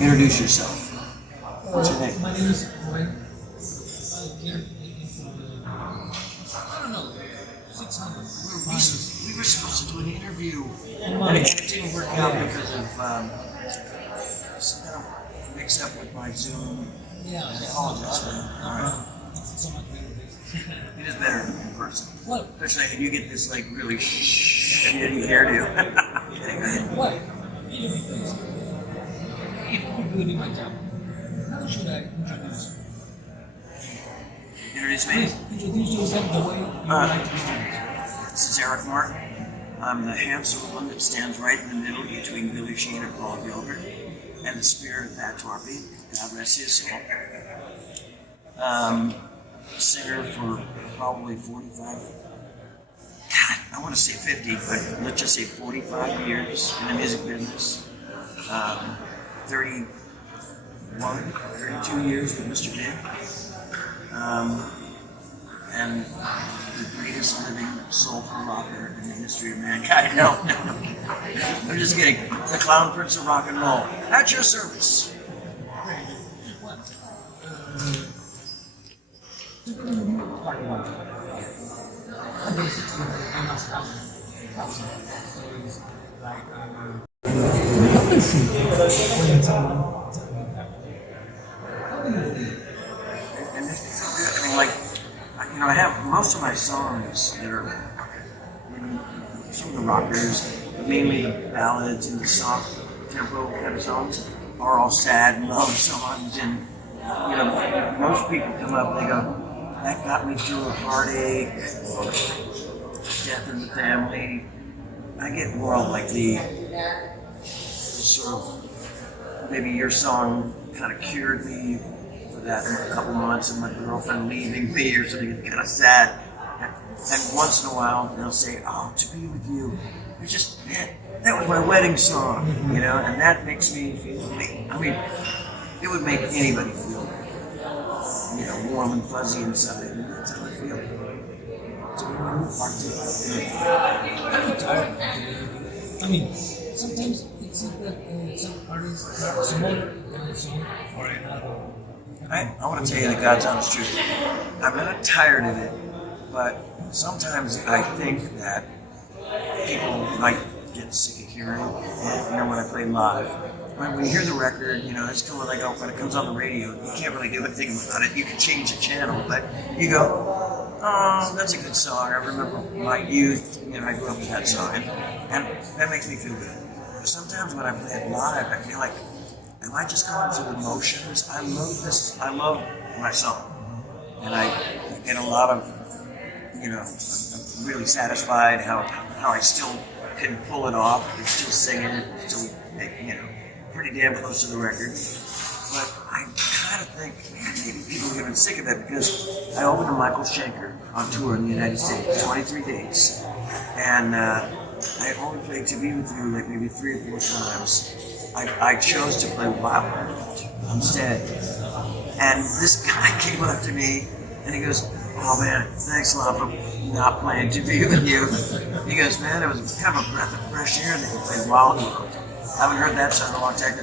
Introduce yourself. What's your name? My name is Gwen. I don't know, 600. We were supposed to do an interview, and it didn't work out because of some kind of mix-up with my Zoom. Yeah, I apologize for that. All right. It's so much better. It is better in person. What? Especially if you get this like really shitty hairdo. Anyway. What? If you're doing my job, how should I introduce you? Introduce me. Please introduce yourself the way you would like to be introduced. This is Eric Martin. I'm the handsome one that stands right in the middle between Billy Sheen and Paul Gilbert, and the spirit of Pat Torpy. God rest his soul. Singer for probably 45. God, I want to say 50, but let's just say 45 years in the music business. 31, 32 years with Mr. Big. And the greatest living soulful rocker in the history of mankind. No, I'm just kidding. The Clown Prince of Rock and Roll. At your service. And this is so good. I mean, like, I have most of my songs that are some of the rockers, but mainly the ballads and the soft tempo kind of songs are all sad love songs. And most people come up and they go, that got me through a heartache, or death in the family. I get more of like the sort of, maybe your song kind of cured me for that in a couple months of my girlfriend leaving me or something. It's kind of sad. And once in a while they'll say, oh, to be with you. It's just, man, that was my wedding song, and that makes me feel, I mean, it would make anybody feel, warm and fuzzy inside, and that's how I feel. So I'm tired. I mean, sometimes it seems that some artists are smaller than a song or another. I want to tell you the God's honest truth. I'm not tired of it, but sometimes I think that people might get sick of hearing it, when I play live. When you hear the record, it's kind of like, when it comes on the radio, you can't really do anything about it. You can change the channel, but you go, oh, that's a good song. I remember my youth, I grew up with that song, and that makes me feel good. But sometimes when I play it live, I feel like, am I just going through the motions? I love my song. And I get a lot of, I'm really satisfied how I still can pull it off, and still sing it, still, pretty damn close to the record. But I kind of think, maybe people are getting sick of it because I opened to Michael Schenker on tour in the United States, 23 days. And I only played To Be With You like maybe 3 or 4 times. I chose to play Wild instead. And this guy came up to me and he goes, oh man, thanks a lot for not playing To Be With You. He goes, man, it was kind of a breath of fresh air that you played Wild. I haven't heard that song in a long time.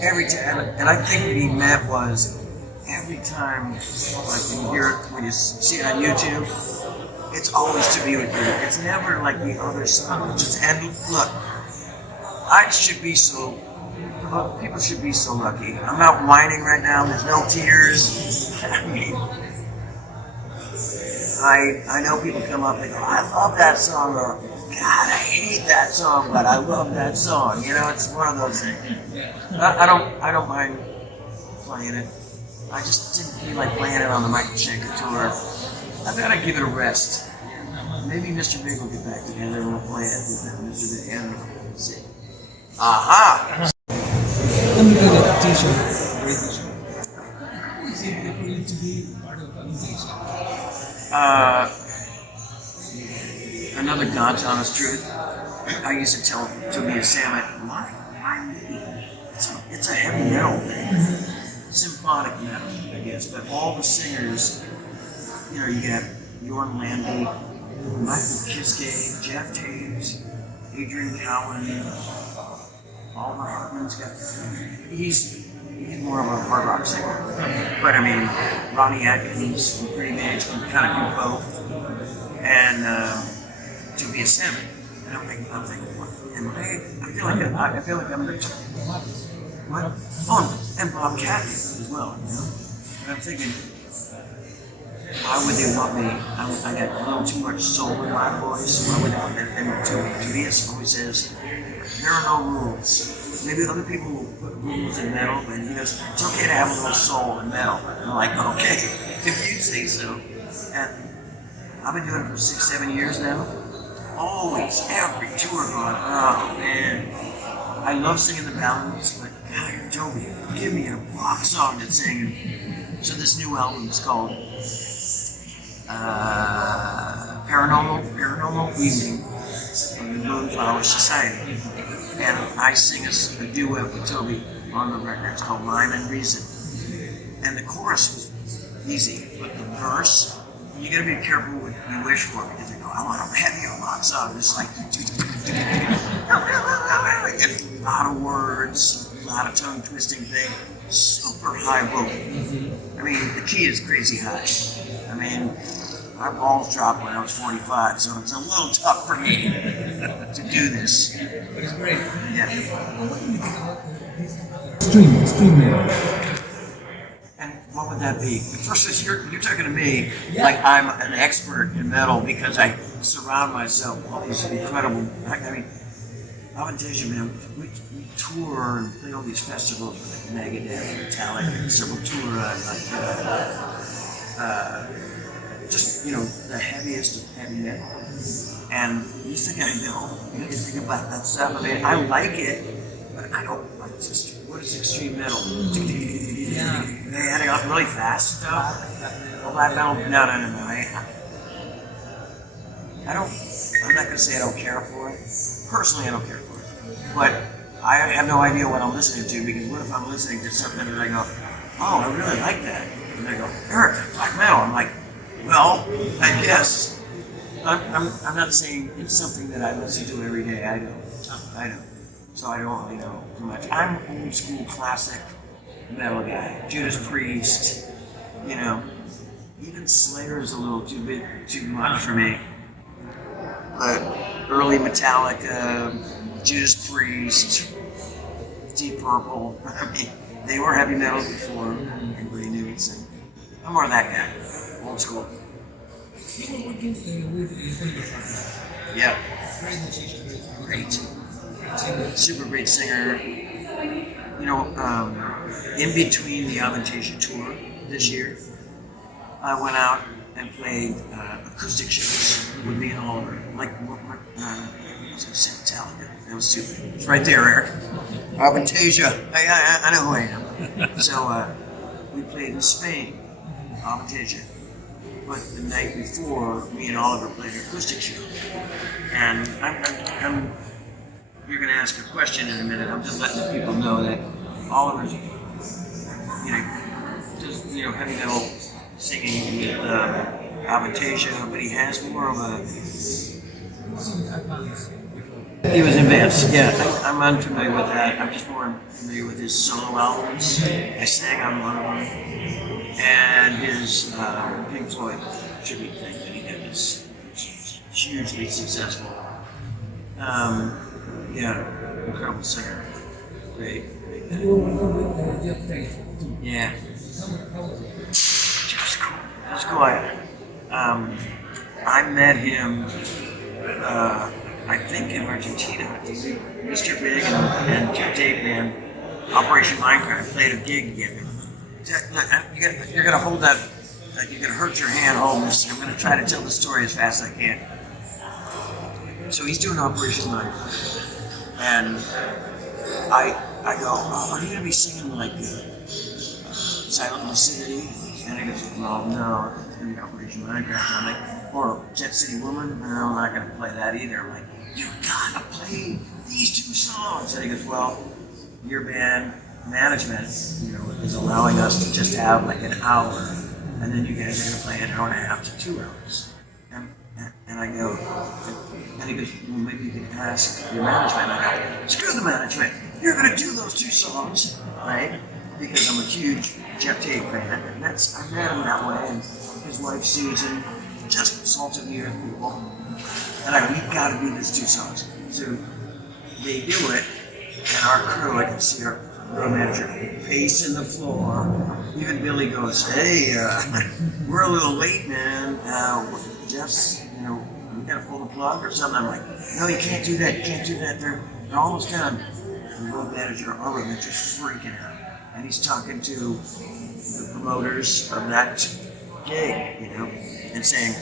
Every time, and I think what he meant was, every time, like when you hear it, when you see it on YouTube, it's always To Be With You. It's never like the other songs. And look, people should be so lucky. I'm not whining right now, there's no tears. I mean, I know people come up and go, I love that song, or God, I hate that song, but I love that song. It's one of those things. I don't mind playing it. I just didn't feel like playing it on the Michael Schenker tour. I thought I'd give it a rest. Maybe Mr. Big will get back together and we'll play it with Mr. Big and we'll see. Aha! Let me get a t-shirt. Great t-shirt. How is it for you to be part of an organization? Another God's honest truth. I used to tell Julia Sam, why me? It's a heavy metal thing. Symphonic metal, I guess. But all the singers, you got Jorn Landy, Michael Kiske, Jeff Taves, Adrian Cowan, Oliver Hartman's got, he's more of a hard rock singer. But I mean, Ronnie Atkins from Pretty Mage can kind of do both. And Tobias Salmon. And I'm thinking, what? I feel like I'm in the what? Oh, and Bob Catney as well, you know? And I'm thinking, why would they want me? I got a little too much soul in my voice. Why would they want me? And Tobias always says, there are no rules. Maybe other people will put rules in metal, but he goes, it's okay to have a little soul in metal. And I'm like, okay, if you say so. And I've been doing it for 6-7 years now. Always, every tour going, oh man. I love singing the ballads, but God, Toby, give me a rock song to sing. So this new album is called Paranormal Evening from the Moonflower Society. And I sing a duet with Toby on the record. It's called Rhyme and Reason. And the chorus was easy, but the verse, you gotta be careful what you wish for, because they go, I want a heavy rock song. It's like, a lot of words, a lot of tongue twisting thing, super high vocal. I mean, the key is crazy high. I mean, my balls dropped when I was 45, so it's a little tough for me to do this. But it's great. Yeah. What do you think about stream metal? And what would that be? First, you're talking to me like I'm an expert in metal because I surround myself with all these incredible. I mean, Avantasia, man, we tour and play all these festivals with like Megadeth, Metallica, Sepultura, just the heaviest of heavy metal. And you think I know? You think about that stuff. I mean, I like it, but I don't. What is extreme metal? Yeah. They adding up really fast stuff. Well, black metal, no. I don't. I'm not gonna say I don't care for it. Personally, I don't care for it. But I have no idea what I'm listening to, because what if I'm listening to something and I go, oh, I really like that, and they go, Eric, black metal. I'm like, well, I guess. I'm not saying it's something that I listen to every day. I don't. So I don't really know too much. I'm old school classic metal guy. Judas Priest, even Slayer is a little too much for me. But early Metallica, Judas Priest, Deep Purple, I mean, they were heavy metal before everybody knew it. So I'm more of that guy, old school. You were working with Yeah. Great. Super great singer. In between the Avantasia tour this year, I went out and played acoustic shows with me and Oliver. Like, I was going to say Metallica. That was stupid. It's right there, Eric. Avantasia. I know who I am. So we played in Spain, Avantasia. But the night before, me and Oliver played an acoustic show. And you're going to ask a question in a minute. I'm just letting the people know that Oliver's, does heavy metal singing with Avantasia, but he has more of a. He was in bands. Yeah, I'm unfamiliar with that. I'm just more familiar with his solo albums. I sang on one of them, and his Pink Floyd tribute thing that he did is hugely successful. Incredible singer. Great guy. Yeah. Just cool. That's cool. I met him, I think in Argentina. Mr. Big and Dave Man, Operation Minecraft, played a gig together. You're going to hold that, you're going to hurt your hand holding this. I'm going to try to tell the story as fast as I can. So he's doing Operation Minecraft. And I go, oh, are you going to be singing like Silent Lucidity? And he goes, well, no, it's going to be Operation Minecraft. I'm like, or Jet City Woman? No, I'm not going to play that either. I'm like, you got to play these two songs. And he goes, well, your band management, is allowing us to just have like an hour, and then you guys are going to play an hour and a half to 2 hours. And I go, and he goes, well, maybe you can ask your management. And I go, screw the management. you're going to do those 2 songs, right? Because I'm a huge Jeff Tate fan, and I met him that way, and his wife Susan just salted me with people. And I go, you've got to do these 2 songs. So they do it, and our crew, I can see our road manager pacing the floor. Even Billy goes, hey, we're a little late, man. Jeff's, we got to pull the plug or something. I'm like, no, you can't do that. You can't do that. They're almost done. And our road manager's freaking out. And he's talking to the promoters of that gig, and saying,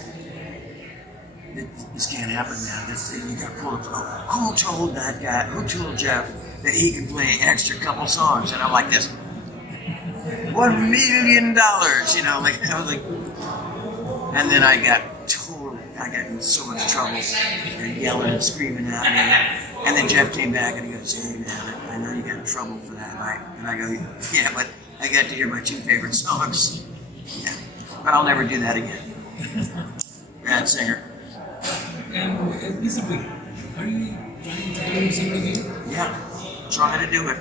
this can't happen, man. You got to pull the plug. Who told that guy? Who told Jeff that he could play extra couple songs? And I'm like this, $1 million, like I was like, and then I got in so much trouble. They're yelling and screaming at me. And then Jeff came back and he goes, hey man, I know you got in trouble for that night. And I go, yeah, but I got to hear my 2 favorite songs. Yeah, but I'll never do that again. Bad singer. And Mr. Big, are you trying to do something new? Yeah, trying to do it.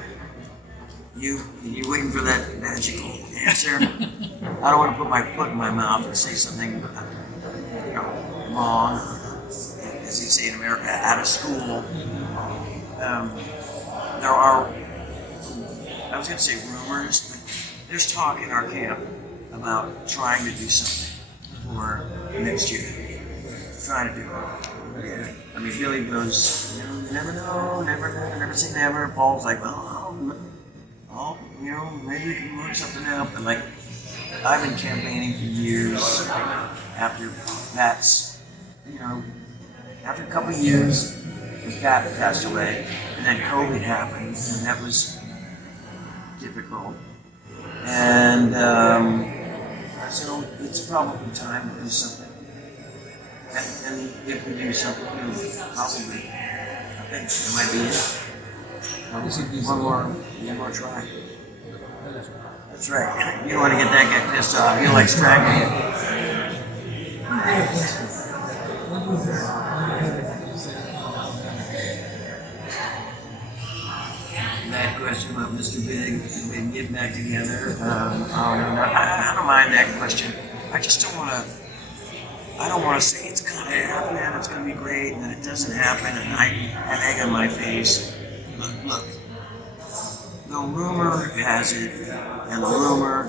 You waiting for that magical answer? I don't want to put my foot in my mouth and say something, wrong, as you say in America, out of school. There are, I was going to say rumors, but there's talk in our camp about trying to do something for next year. Trying to do it. Yeah. I mean, Billy goes, never know, never say never. Paul's like, well, maybe we can work something out. But like, I've been campaigning for years after Pat's, after a couple of years, Pat passed away, and then COVID happened, and that was difficult. And so it's probably time to do something. And if we do something, probably, I think it might be it. One more try. That's right. You don't want to get that guy pissed off. He likes dragging it. That question about Mr. Big and then getting back together. I don't mind that question. I just don't want to. I don't want to say it's going to happen and it's going to be great, and then it doesn't happen, and I have egg on my face. Look. The rumor has it, and the rumor.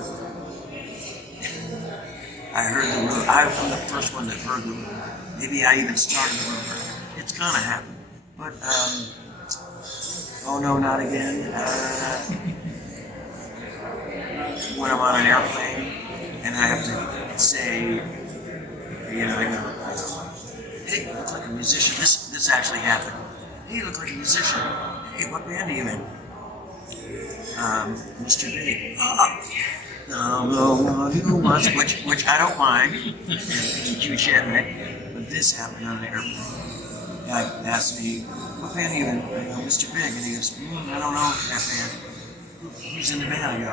I heard the rumor. I'm the first one that heard the rumor. Maybe I even started the rumor. It's going to happen, but oh no, not again. When I'm on an airplane and I have to say, I go, hey, you look like a musician. This actually happened. Hey, you look like a musician. Hey, what band are you in? Mr. Big. I'm the one who wants, which I don't mind. You shit, right? But this happened on the airplane. The guy asked me, what band are you in? I go, Mr. Big. And he goes, I don't know that band. Who's in the band? I go,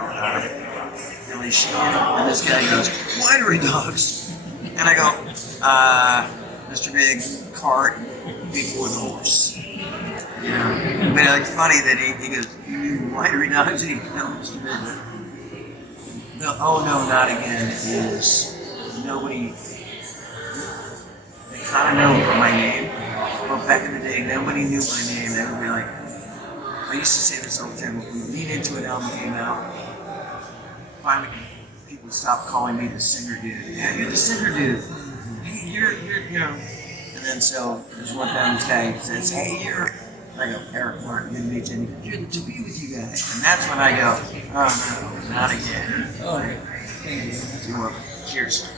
Billy Sheehan. And this guy goes, Winery Dogs. And I go, Mr. Big, cart before the horse. But it's funny that he goes, you knew Winery Dogs? And he goes, no, Mr. Big. No, oh no, not again is nobody, they kind of know my name. But back in the day, nobody knew my name. They would be like, I used to say this all the time, when we Lean Into It album came out, finally people stopped calling me the singer dude. Yeah, you're the singer dude. Hey, you're, and then so there's one time this guy says, hey, you're, I go, Eric Martin, good to meet you. And he goes, to be with you guys. And that's when I go, oh no, not again. Oh, thank you. You're welcome. Cheers.